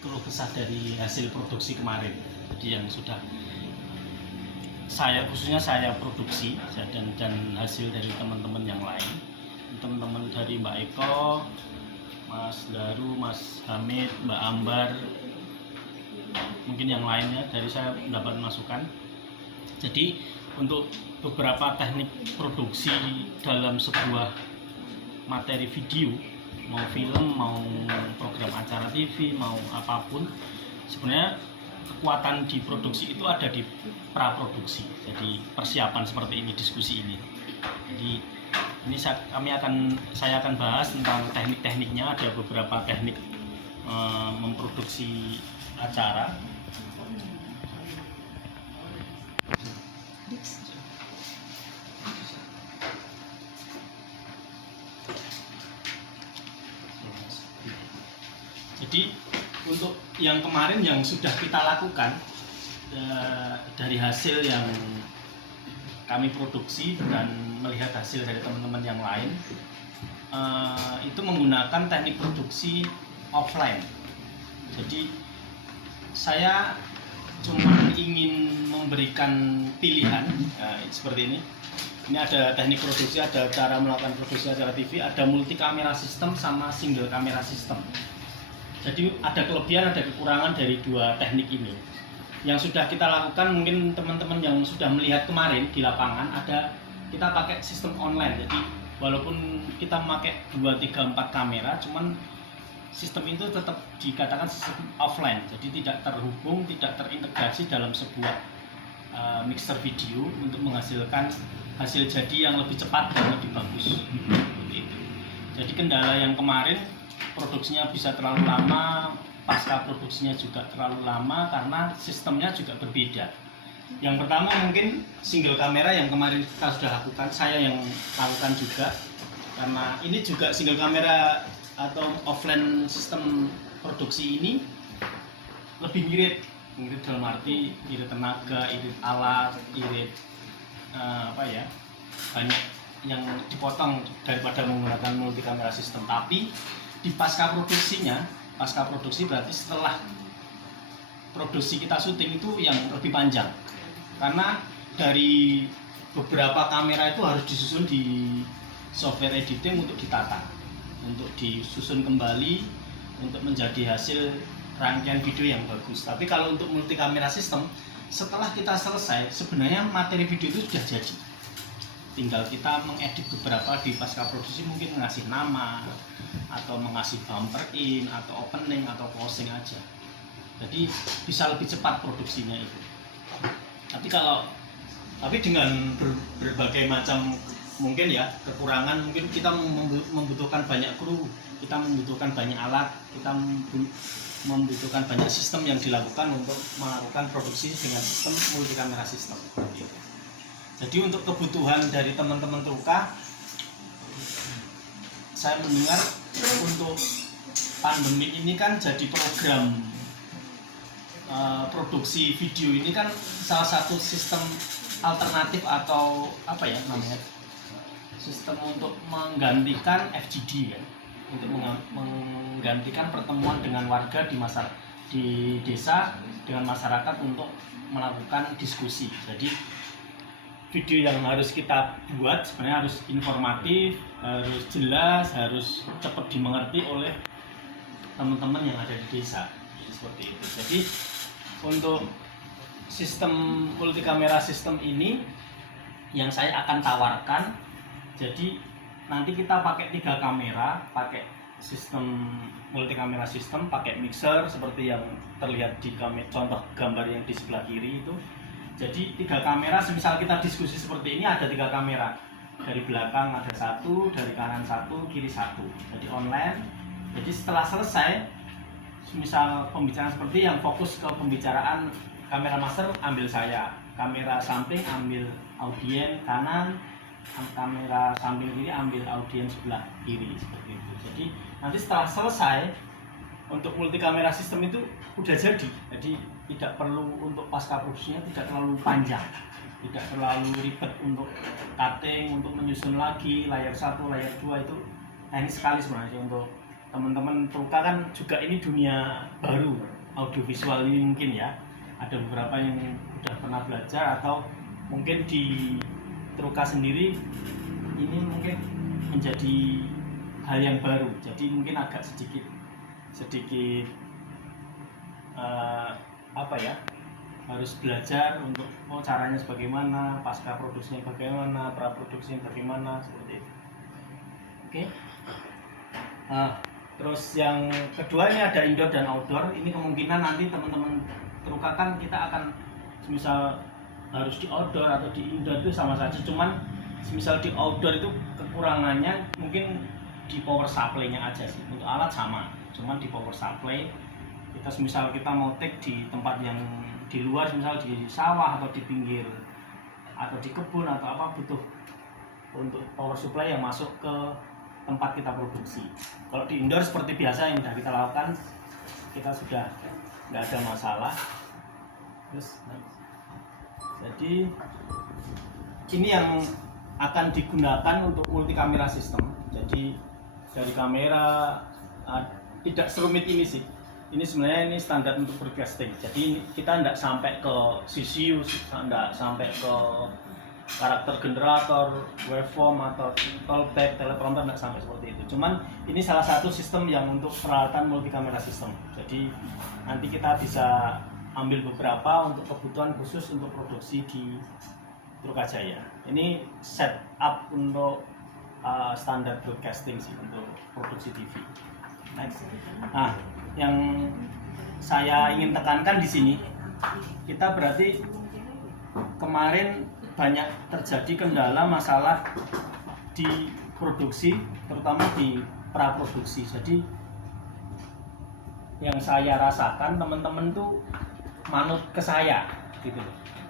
keluh kesah dari hasil produksi kemarin. Jadi yang sudah khususnya saya produksi dan hasil dari teman-teman yang lain, teman-teman dari Mbak Eko, Mas Daru, Mas Hamid, Mbak Ambar, mungkin yang lainnya dari saya mendapat masukan. Jadi untuk beberapa teknik produksi dalam sebuah materi video, mau film, mau program acara TV, mau apapun, sebenarnya kekuatan di produksi itu ada di praproduksi. Jadi persiapan seperti ini, diskusi ini. Jadi ini saya akan bahas tentang teknik-tekniknya. Ada beberapa teknik memproduksi acara. Jadi untuk yang kemarin yang sudah kita lakukan, dari hasil yang kami produksi dan melihat hasil dari teman-teman yang lain, itu menggunakan teknik produksi offline. Jadi saya cuma ingin memberikan pilihan seperti ini. Ini ada teknik produksi, ada cara melakukan produksi acara TV, ada multi kamera sistem sama single kamera sistem. Jadi ada kelebihan, ada kekurangan dari dua teknik ini. Yang sudah kita lakukan, mungkin teman-teman yang sudah melihat kemarin di lapangan, kita pakai sistem online. Jadi walaupun kita pakai 2, 3, 4 kamera, cuman sistem itu tetap dikatakan sistem offline. Jadi tidak terhubung, tidak terintegrasi dalam sebuah mixer video untuk menghasilkan hasil jadi yang lebih cepat dan lebih bagus. Jadi kendala yang kemarin, produksinya bisa terlalu lama, pasca produksinya juga terlalu lama karena sistemnya juga berbeda. Yang pertama mungkin single kamera yang kemarin kita sudah lakukan, saya yang lakukan juga, karena ini juga single kamera atau offline sistem produksi ini lebih irit dalam arti irit tenaga, irit alat, irit banyak yang dipotong daripada menggunakan multi kamera sistem. Tapi di pasca produksi berarti setelah produksi kita syuting itu yang lebih panjang, karena dari beberapa kamera itu harus disusun di software editing untuk ditata, untuk disusun kembali untuk menjadi hasil rangkaian video yang bagus. Tapi kalau untuk multi kamera sistem, setelah kita selesai sebenarnya materi video itu sudah jadi, tinggal kita mengedit beberapa di pasca produksi, mungkin ngasih nama atau mengasih bumper in atau opening atau closing aja. Jadi bisa lebih cepat produksinya itu. Tapi dengan berbagai macam mungkin ya kekurangan, mungkin kita membutuhkan banyak kru, kita membutuhkan banyak alat, kita membutuhkan banyak sistem yang dilakukan untuk melakukan produksi dengan sistem multi kamera sistem. Jadi untuk kebutuhan dari teman-teman Truka, saya mendengar untuk pandemi ini kan jadi program produksi video ini kan salah satu sistem alternatif atau sistem untuk menggantikan FGD ya, untuk menggantikan pertemuan dengan warga di desa dengan masyarakat untuk melakukan diskusi. Jadi video yang harus kita buat sebenarnya harus informatif, harus jelas, harus cepat dimengerti oleh teman-teman yang ada di desa. Seperti itu. Jadi untuk sistem multi kamera sistem ini yang saya akan tawarkan, jadi nanti kita pakai 3 kamera, pakai sistem multi kamera sistem, pakai mixer seperti yang terlihat di contoh gambar yang di sebelah kiri itu. Jadi 3 kamera, semisal kita diskusi seperti ini ada 3 kamera, dari belakang ada 1, dari kanan 1, kiri 1. Jadi online. Jadi setelah selesai, semisal pembicaraan seperti yang fokus ke pembicaraan, kamera master ambil saya, kamera samping ambil audien kanan, kamera samping kiri ambil audien sebelah kiri, seperti itu. Jadi nanti setelah selesai untuk multi kamera sistem itu udah jadi tidak perlu untuk pasca produksinya tidak terlalu panjang, tidak terlalu ribet untuk cutting, untuk menyusun lagi layar 1, layar 2 itu teknis sekali sebenarnya untuk teman-teman Truka kan juga ini dunia baru audiovisual ini mungkin ya. Ada beberapa yang udah pernah belajar atau mungkin di Truka sendiri ini mungkin menjadi hal yang baru. Jadi mungkin agak sedikit harus belajar untuk caranya bagaimana, pasca produksinya bagaimana, pra produksinya bagaimana, seperti itu. Oke. Terus yang kedua ini ada indoor dan outdoor. Ini kemungkinan nanti teman-teman Truka kan kita akan misal harus di outdoor atau di indoor itu sama saja, cuman misal di outdoor itu kekurangannya mungkin di power supply-nya aja sih. Untuk alat sama, cuman di power supply misal kita mau take di tempat yang di luar, misal di sawah atau di pinggir atau di kebun atau apa, butuh untuk power supply yang masuk ke tempat kita produksi. Kalau di indoor seperti biasa yang sudah kita lakukan, kita sudah nggak ada masalah. Jadi ini yang akan digunakan untuk multi kamera system. Jadi dari kamera tidak serumit ini sih. Ini sebenarnya standar untuk broadcasting. Jadi kita tidak sampai ke CCU, tidak sampai ke karakter generator, waveform atau callback, teleprompter, tidak sampai seperti itu. Cuman ini salah satu sistem yang untuk peralatan multi kamera system. Jadi nanti kita bisa ambil beberapa untuk kebutuhan khusus untuk produksi di Trukajaya. Ini setup untuk standar broadcasting sih untuk produksi TV. Next. Nah, yang saya ingin tekankan di sini, kita berarti kemarin banyak terjadi kendala masalah di produksi, terutama di praproduksi. Jadi yang saya rasakan teman-teman tuh manut ke saya gitu.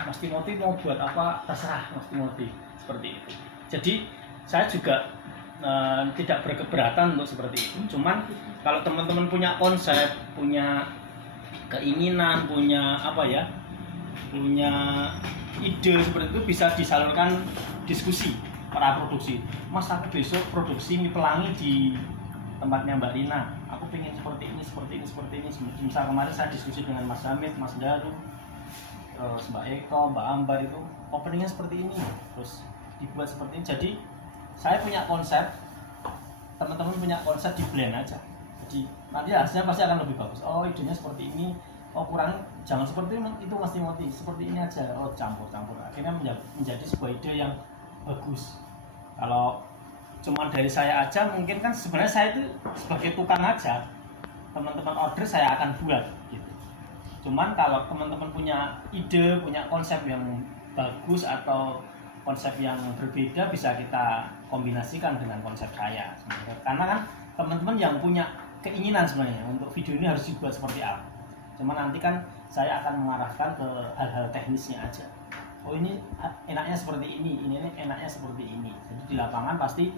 Mas Timothy mau buat apa terserah Mas Timothy, seperti itu. Jadi saya juga tidak berkeberatan untuk seperti itu. Cuman kalau teman-teman punya konsep, punya keinginan, punya punya ide seperti itu, bisa disalurkan diskusi para produksi. Mas, aku besok produksi mie pelangi di tempatnya Mbak Rina. Aku pengen seperti ini. Misal kemarin saya diskusi dengan Mas Hamid, Mas Daru, terus Mbak Eko, Mbak Ambar, itu openingnya seperti ini, terus dibuat seperti ini. Jadi saya punya konsep, teman-teman punya konsep, di blend aja. Jadi nanti hasilnya pasti akan lebih bagus. Oh, idenya seperti ini, oh kurang, jangan seperti itu Mas Timothy, seperti ini aja. Oh, campur-campur, akhirnya menjadi sebuah ide yang bagus. Kalau cuma dari saya aja, mungkin kan sebenarnya saya itu sebagai tukang aja, teman-teman order saya akan buat gitu. Cuman kalau teman-teman punya ide, punya konsep yang bagus atau konsep yang berbeda, bisa kita kombinasikan dengan konsep saya sebenarnya. Karena kan teman-teman yang punya keinginan sebenarnya untuk video ini harus dibuat seperti apa. Cuma nanti kan saya akan mengarahkan ke hal-hal teknisnya aja. Oh, ini enaknya seperti ini enaknya seperti ini. Jadi di lapangan pasti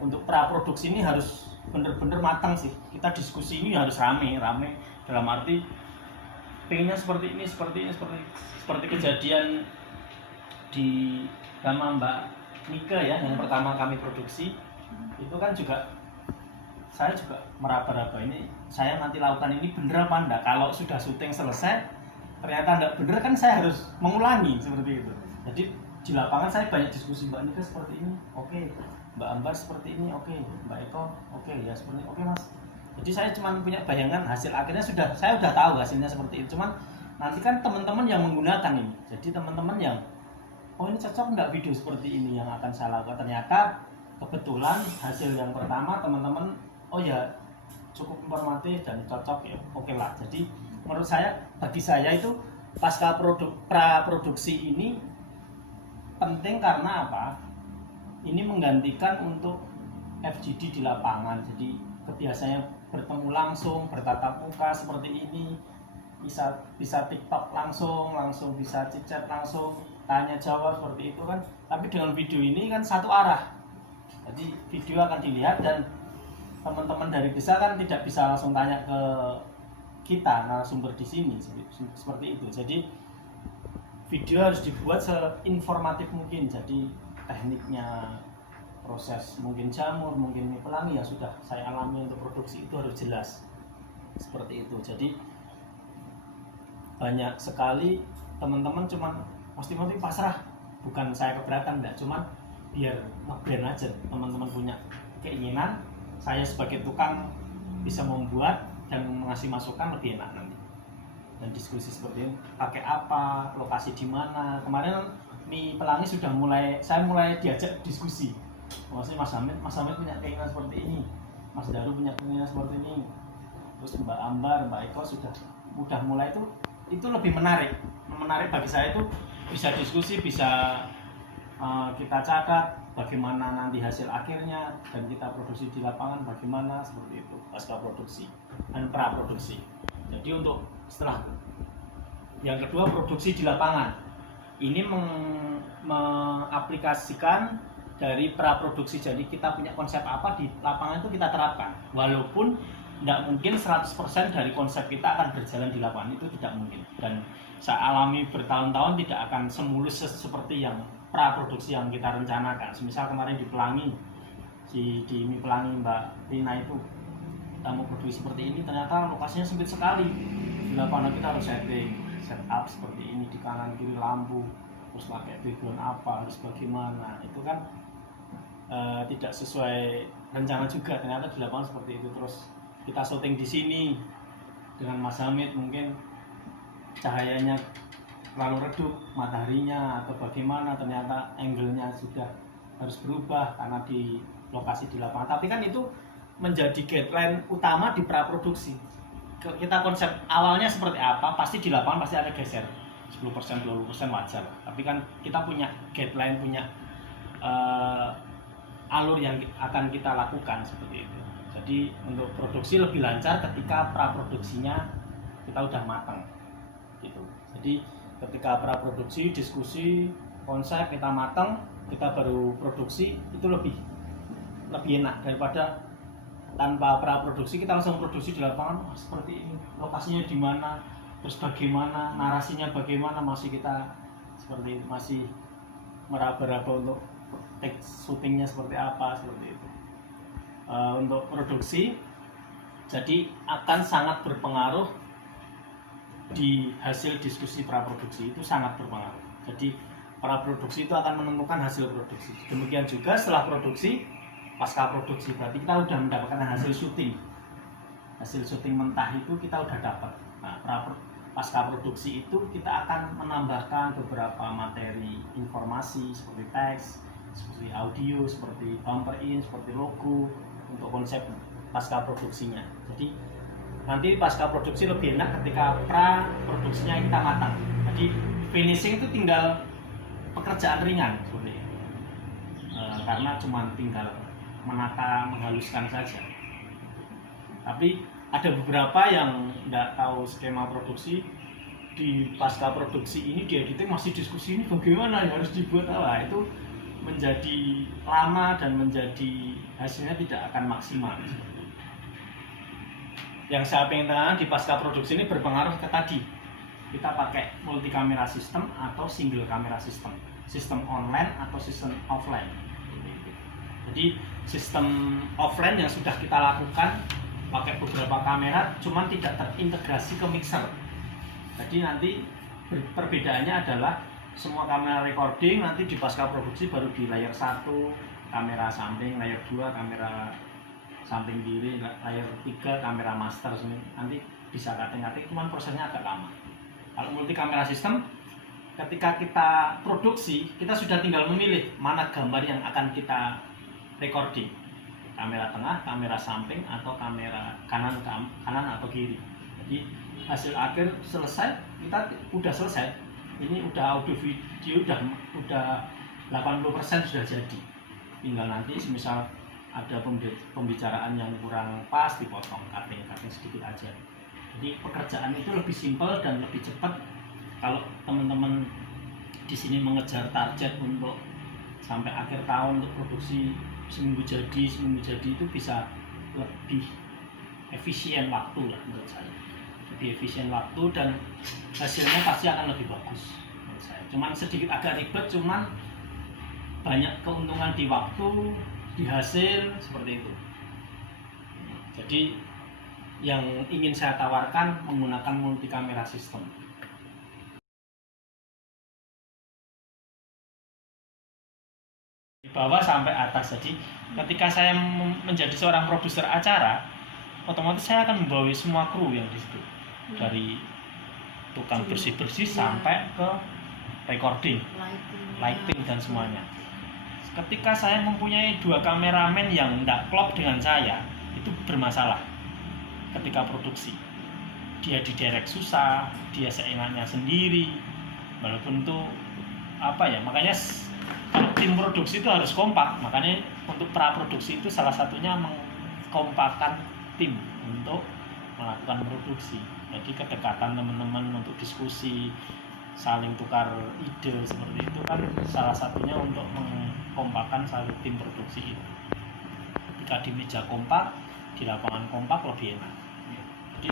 untuk praproduksi ini harus bener-bener matang sih. Kita diskusi ini harus rame dalam arti pengennya seperti ini, seperti kejadian di sama Mbak Nika ya, yang pertama kami produksi itu kan juga saya juga meraba-raba, ini saya nanti lakukan ini bener apa enggak. Kalau sudah syuting selesai ternyata enggak bener, kan saya harus mengulangi seperti itu. Jadi di lapangan saya banyak diskusi, Mbak Nika seperti ini, oke. Mbak Ambar seperti ini, oke. Mbak Eko, oke ya seperti ini, oke Mas. Jadi saya cuma punya bayangan, hasil akhirnya saya udah tahu hasilnya seperti itu. Cuman nanti kan teman-teman yang menggunakan ini, jadi teman-teman yang oh ini cocok enggak video seperti ini yang akan saya lakukan. Ternyata kebetulan hasil yang pertama teman-teman, oh ya cukup informatif dan cocok ya, oke lah. Jadi menurut saya, bagi saya itu pasca praproduksi ini penting karena apa? Ini menggantikan untuk FGD di lapangan. Jadi kebiasaannya bertemu langsung, bertatap muka seperti ini, bisa TikTok langsung bisa chat langsung, tanya jawab seperti itu kan. Tapi dengan video ini kan satu arah. Jadi video akan dilihat dan teman-teman dari desa kan tidak bisa langsung tanya ke kita narasumber di sini seperti itu. Jadi video harus dibuat seinformatif mungkin. Jadi tekniknya, proses mungkin jamur, mungkin mie pelangi yang sudah saya alami untuk produksi itu harus jelas seperti itu. Jadi banyak sekali teman-teman cuman mesti pasrah, bukan saya keberatan, enggak, cuman biar nge-brand aja. Teman-teman punya keinginan, saya sebagai tukang bisa membuat dan mengasih masukan lebih enak nanti. Dan diskusi seperti ini, pakai apa, lokasi di mana. Kemarin mie pelangi saya mulai diajak diskusi. Maksudnya Mas Hamid punya keinginan seperti ini, Mas Daru punya keinginan seperti ini, terus Mbak Ambar, Mbak Eko sudah mulai itu lebih menarik bagi saya. Itu bisa diskusi, bisa kita catat bagaimana nanti hasil akhirnya, dan kita produksi di lapangan bagaimana, seperti itu pasca produksi dan pra produksi. Jadi untuk setelah yang kedua, produksi di lapangan ini mengaplikasikan dari pra produksi. Jadi kita punya konsep apa di lapangan itu kita terapkan, walaupun tidak mungkin 100% dari konsep kita akan berjalan di lapangan, itu tidak mungkin. Dan saya alami bertahun-tahun tidak akan semulus seperti yang pra produksi yang kita rencanakan. Misal kemarin di Pelangi, di mie pelangi Mbak Rina itu, kita mau produksi seperti ini, ternyata lokasinya sempit sekali. Di lapangan kita harus set up seperti ini, di kanan kiri lampu, terus pakai background apa, harus bagaimana, itu kan tidak sesuai rencana juga. Ternyata di lapangan seperti itu. Terus kita syuting di sini dengan Mas Hamid, mungkin cahayanya terlalu redup, mataharinya atau bagaimana, ternyata angle-nya sudah harus berubah karena di lokasi di lapangan. Tapi kan itu menjadi guideline utama di praproduksi. Kita konsep awalnya seperti apa, pasti di lapangan pasti ada geser 10%, 20% wajar. Tapi kan kita punya guideline, punya alur yang akan kita lakukan seperti itu. Jadi untuk produksi lebih lancar ketika praproduksinya kita udah matang gitu. Jadi ketika praproduksi, diskusi, konsep kita matang, kita baru produksi, itu lebih enak daripada tanpa praproduksi kita langsung produksi di lapangan. Seperti ini, lokasinya di mana, terus bagaimana, narasinya bagaimana, masih kita seperti masih meraba-raba untuk take syutingnya seperti apa, seperti itu. Untuk produksi, jadi akan sangat berpengaruh di hasil diskusi praproduksi, itu sangat berpengaruh. Jadi praproduksi itu akan menentukan hasil produksi. Demikian juga setelah produksi, pasca produksi, berarti kita sudah mendapatkan hasil syuting. Hasil syuting mentah itu kita sudah dapat. Nah, pasca produksi itu kita akan menambahkan beberapa materi informasi seperti teks, seperti audio, seperti bumper in, seperti logo untuk konsep pasca produksinya. Jadi nanti pasca produksi lebih enak ketika pra produksinya kita matang. Jadi finishing itu tinggal pekerjaan ringan seperti itu. Karena cuma tinggal menata, menghaluskan saja. Tapi ada beberapa yang tidak tahu skema produksi, di pasca produksi ini di editing masih diskusi ini bagaimana ya harus dibuat apa, itu menjadi lama dan menjadi hasilnya tidak akan maksimal. Yang saya ingin tekankan di pasca produksi ini berpengaruh ke tadi, kita pakai multi kamera sistem atau single kamera sistem, sistem online atau sistem offline. Jadi sistem offline yang sudah kita lakukan pakai beberapa kamera, cuman tidak terintegrasi ke mixer. Jadi nanti perbedaannya adalah semua kamera recording nanti di pasca produksi baru di layar 1 kamera samping, layar 2 kamera samping kiri, layar 3 kamera master sini. Nanti bisa cutting-cutting, cuman prosesnya agak lama. Kalau multi kamera sistem, ketika kita produksi, kita sudah tinggal memilih mana gambar yang akan kita recording. Kamera tengah, kamera samping, atau kamera kanan atau kiri. Jadi hasil akhir selesai, kita udah selesai. Ini udah audio video udah 80% sudah jadi. Tinggal nanti misal ada pembicaraan yang kurang pas, dipotong, cutting sedikit aja. Jadi pekerjaan itu lebih simpel dan lebih cepat. Kalau teman-teman di sini mengejar target untuk sampai akhir tahun untuk produksi seminggu jadi itu bisa lebih efisien waktu lah menurut saya. Lebih efisien waktu dan hasilnya pasti akan lebih bagus menurut saya. Cuman sedikit agak ribet, cuman banyak keuntungan di waktu di hasil seperti itu. Jadi yang ingin saya tawarkan menggunakan multi kamera sistem. Di bawah sampai atas. Jadi ketika saya menjadi seorang produser acara, otomatis saya akan membawa semua kru yang di situ. Dari tukang bersih-bersih sampai ke recording, lighting dan semuanya. Ketika saya mempunyai 2 kameramen yang tidak klop dengan saya, itu bermasalah ketika produksi. Dia didirect susah, dia seenaknya sendiri, walaupun itu makanya kalau tim produksi itu harus kompak. Makanya untuk praproduksi itu salah satunya mengkompakkan tim untuk melakukan produksi. Jadi kedekatan teman-teman untuk diskusi, saling tukar ide seperti itu kan salah satunya untuk mengkompakkan satu tim produksi itu. Ketika di meja kompak, di lapangan kompak lebih enak. Jadi